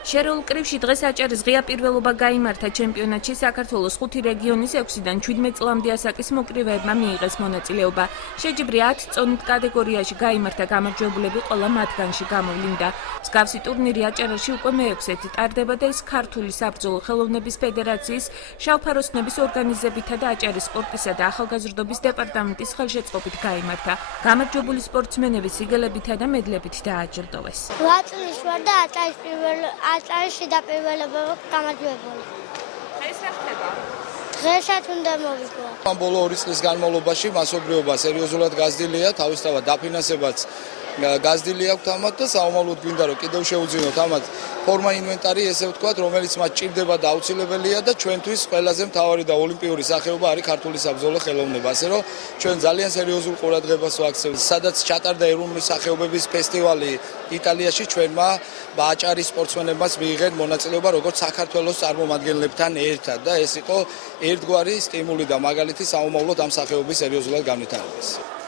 შერეულ კრივში დღეს აჭარის ღია პირველობა გაიმართა ჩემპიონატში საქართველოს 5 რეგიონის 6-დან 17 წლამდე ასაკის მოკრივეებმა მიიღეს მონაწილეობა. შეჯიბრი 10 წონით კატეგორიაში გაიმართა გამარჯვებულები ყველა მათგანში გამოვლინდა. მსგავსი ტურნირი აჭარაში უკვე მე-6-ით ტარდება და ის ქართული საბრძოლო ხელოვნების ფედერაციის, შავფაროსნების ორგანიზებითა და აჭარის სპორტისა და ახალგაზრდობის დეპარტამენტის ხელშეწყობით გაიმართა. გამარჯვებული სპორტსმენები სიგელებითა და მედლებით დააჯილდოვეს. აჭარის შედაპირველება გამარჯვებული. ეს რა ხდება? დღესაც უნდა მოვიგო. ამ ბოლო 2 წლის განმავლობაში მასობრიობა სერიოზულად გაზრდილია, თავისთავად დაფინანსებაც გაზრდილი აქვს ამათ და საომალოდ გვინდა რომ კიდევ შევძინოთ ამათ ფორმა ინვენტარი, ესე ვთქვათ, რომელიც მათ ჭირდება და აუცილებელია და ჩვენთვის ყველაზე მთავარი და ოლიმპიური სახეობა არის ქართული საბრძოლო ხელოვნება. ასე რომ ჩვენ ძალიან სერიოზულ ყურადღებას ვაქცევთ. სადაც ჩატარდა ეროვნული სახეობების ფესტივალი იტალიაში, ჩვენმა აჭარის სპორტსმენებმაც მიიღეთ მონაწილეობა როგორც საქართველოს წარმომადგენლებთან ერთად და ეს იყო ერთგვარი სტიმული და მაგალითი საომავლოდ ამ სახეობის სერიოზულად განვითარებას.